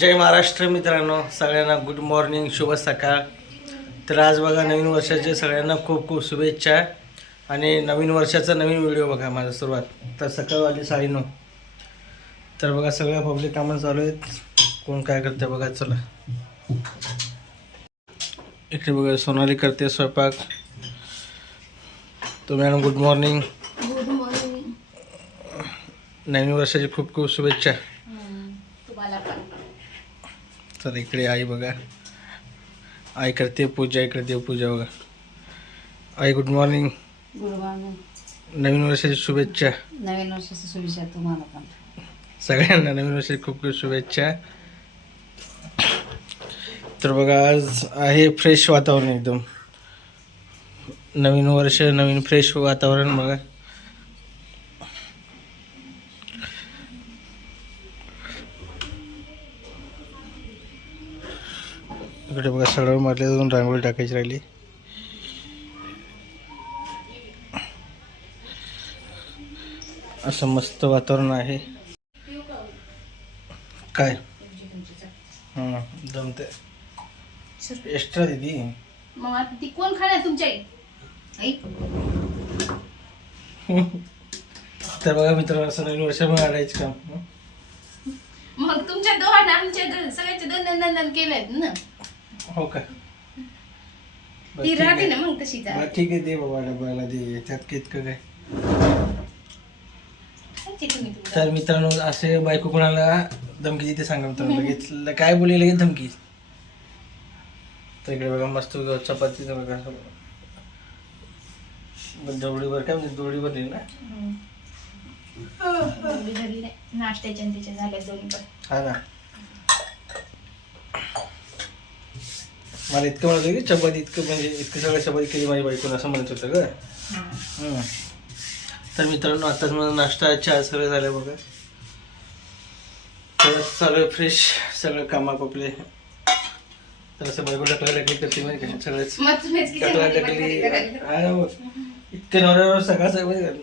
जय महाराष्ट्र मित्रांनो सगळ्यांना good morning शुभ सकाळ. तर आज बघा नवीन वर्षाच्या सगळ्यांना खूप खूप शुभेच्छा. आणि नवीन वर्षाचा नवीन व्हिडिओ बघा माझा सुरुवात. तर सकाळ वाजली साडेनऊ. तर बघा सगळ्या पब्लिक कामं चालू आहेत. कोण काय करते बघा चला. इकडे बघा सोनाली करते स्वयंपाक. तो मॅडम गुड मॉर्निंग नवीन वर्षाची खूप खूप शुभेच्छा. तर इकडे आई बघा. आई करते पूजा इकडे देवपूजा बघा. आई गुड मॉर्निंग गुड मॉर्निंग नवीन वर्षाची शुभेच्छा. नवीन वर्षाची शुभेच्छा तुम्हाला पण. सगळ्यांना नवीन वर्षाची खूप खूप शुभेच्छा. तर बघा आज आहे फ्रेश वातावरण एकदम. नवीन वर्ष नवीन फ्रेश वातावरण बघा. इकडे बघा सडळ मारले जाऊन रांगोळी टाकायची राहिली. असं मस्त वातावरण आहे. काय? हां जमते एक्स्ट्रा दिदी. मग आता ती कोण खाणार तुमच्या आई? तर बघा मित्रांनो असं नवीन वर्ष मग आणायचं काम? मग तुमच्या दोन आमच्या दोन सगळ्यांचे दोन दोन दोन दोन केलेत ना? हो का? बरं, ती ठीक राहते आहे. ना मग तशी बरं, ठीक आहे दे बाबा डब्याला दे. त्यात कितकं काय तर मित्रांनो असे बायको कोणाला धमकी देते सांगा मित्रांनो लगेच. ल- काय बोलली लगेच धमकी? तर इकडे बघा मस्त चपाती बघा. दवडीवर काय म्हणजे दवडीवर नाही ना? नाश्त्याच्या आणि त्याच्या झाल्या दोन्ही पण. हा ना. मला इतकं म्हणत होतं की चपाती इतकं म्हणजे इतकं सगळं चपाती केली माझी बायकोनं असं म्हणत होतं ग हं. तर मित्रांनो आताच मला नाश्ता चहा सगळं झालं बघा तर सगळं फ्रेश सगळं कामाप आपले तर असं बायको टाकला टाकली करते माहिती का सगळंच मग तुम्हीच kitchen टाकला मध्ये टाकली भाकरी करायला. हा. इतके नवऱ्यावर सगळं सगळं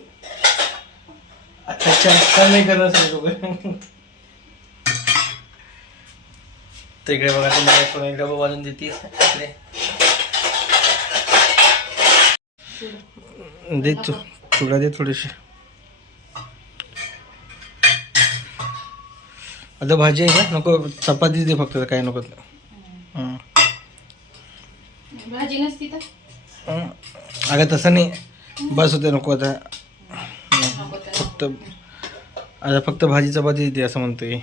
आता चहा नाही करणार सगळे लोक तर इकडे बघा तुम्हाला एक डबा वाजून देते इकडे. दे तू. तुला दे थोडीशी. आता भाजी आहे का नको चपाती दे फक्त काय नको. भाजी नसती तर. अगं तसं नाही. बस होते नको आता. फक्त आता फक्त भाजी चपाती दे असं म्हणतोय.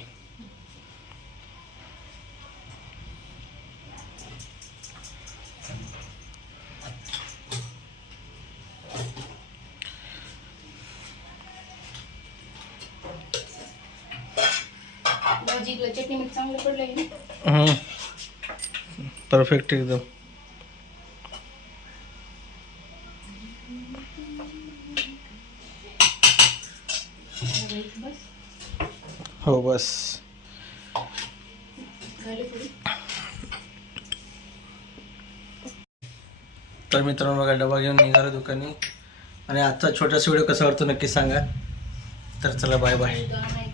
भाजीला चटणी मीठ चांगलं पडलंय ना? हं. परफेक्ट एकदम. हो बस. तर मित्रांनो बघा डबा घेऊन निघालो दुकानी. आणि आजचा छोटासा व्हिडिओ कसा वाटतो नक्की सांगा. तर चला बाय बाय नाही